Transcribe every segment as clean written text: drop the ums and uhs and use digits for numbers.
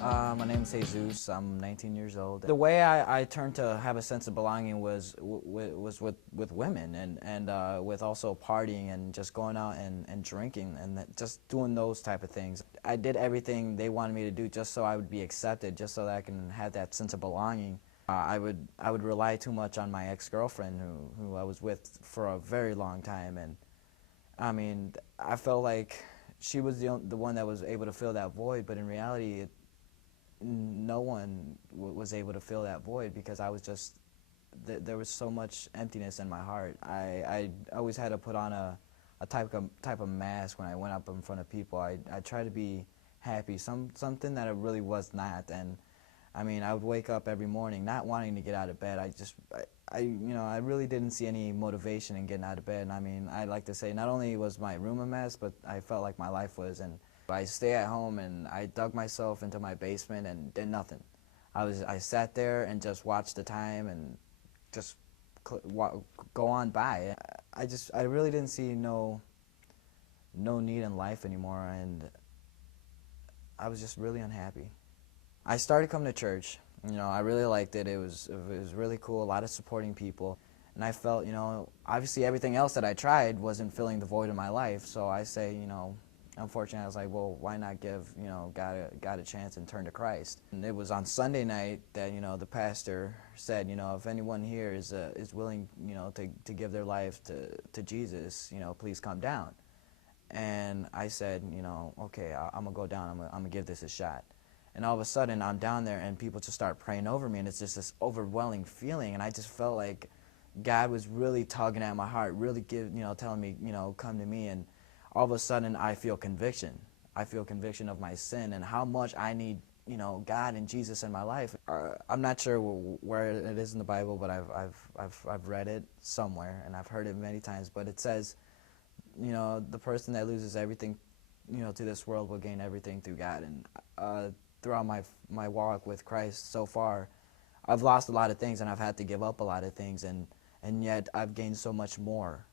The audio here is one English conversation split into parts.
My name is Jesus. I'm 19 years old. The way I turned to have a sense of belonging was with women and with also partying and just going out and drinking and just doing those type of things. I did everything they wanted me to do just so I would be accepted, just so that I can have that sense of belonging. I would rely too much on my ex-girlfriend who I was with for a very long time, and I mean I felt like she was the one that was able to fill that void, but in reality no one was able to fill that void because I was just there was so much emptiness in my heart. I always had to put on a type of mask when I went up in front of people. I tried to be happy, something that I really was not. And I mean, I would wake up every morning not wanting to get out of bed. I really didn't see any motivation in getting out of bed. And I mean, I like to say not only was my room a mess, but I felt like my life was. And I stay at home and I dug myself into my basement and did nothing. I sat there and just watched the time and just go on by. I really didn't see no need in life anymore, and I was just really unhappy. I started coming to church. I really liked it. It was really cool. A lot of supporting people, and I felt, obviously everything else that I tried wasn't filling the void in my life. So I say, unfortunately, I was like, well, why not give, God a chance and turn to Christ? And it was on Sunday night that, the pastor said, if anyone here is willing, to give their life to Jesus, please come down. And I said, okay, I'm gonna go down. I'm gonna give this a shot. And all of a sudden, I'm down there, and people just start praying over me, and it's just this overwhelming feeling, and I just felt like God was really tugging at my heart, really telling me, come to me, and all of a sudden, I feel conviction. I feel conviction of my sin and how much I need, God and Jesus in my life. I'm not sure where it is in the Bible, but I've read it somewhere, and I've heard it many times. But it says, the person that loses everything, to this world will gain everything through God. And throughout my walk with Christ so far, I've lost a lot of things, and I've had to give up a lot of things, and yet I've gained so much more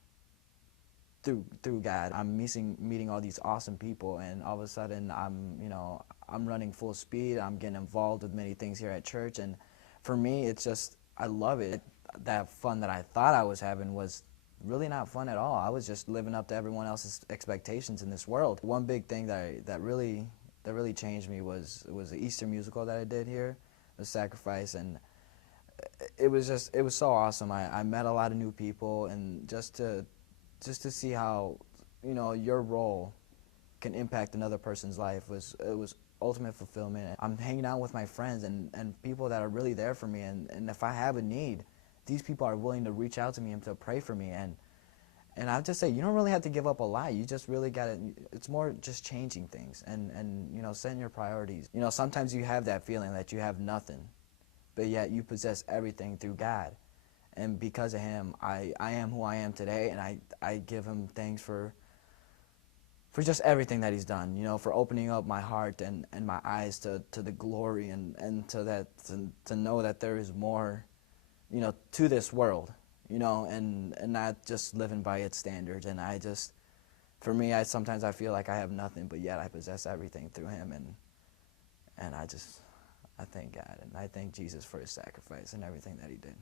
through God. I'm meeting all these awesome people, and all of a sudden I'm running full speed. I'm getting involved with many things here at church, and for me it's just, I love it. That fun that I thought I was having was really not fun at all. I was just living up to everyone else's expectations in this world. One big thing that really changed me was the Easter musical that I did here, The Sacrifice, and it was so awesome. I met a lot of new people, and just to see how, your role can impact another person's life was ultimate fulfillment. I'm hanging out with my friends and people that are really there for me, and if I have a need, these people are willing to reach out to me and to pray for me. And I just say, you don't really have to give up a lot. You just really got to, it's more just changing things and setting your priorities. Sometimes you have that feeling that you have nothing, but yet you possess everything through God. And because of him, I am who I am today, and I give him thanks for just everything that he's done, for opening up my heart and my eyes to the glory and to know that there is more, to this world, and not just living by its standards. And for me, sometimes I feel like I have nothing, but yet I possess everything through him, and I thank God, and I thank Jesus for his sacrifice and everything that he did.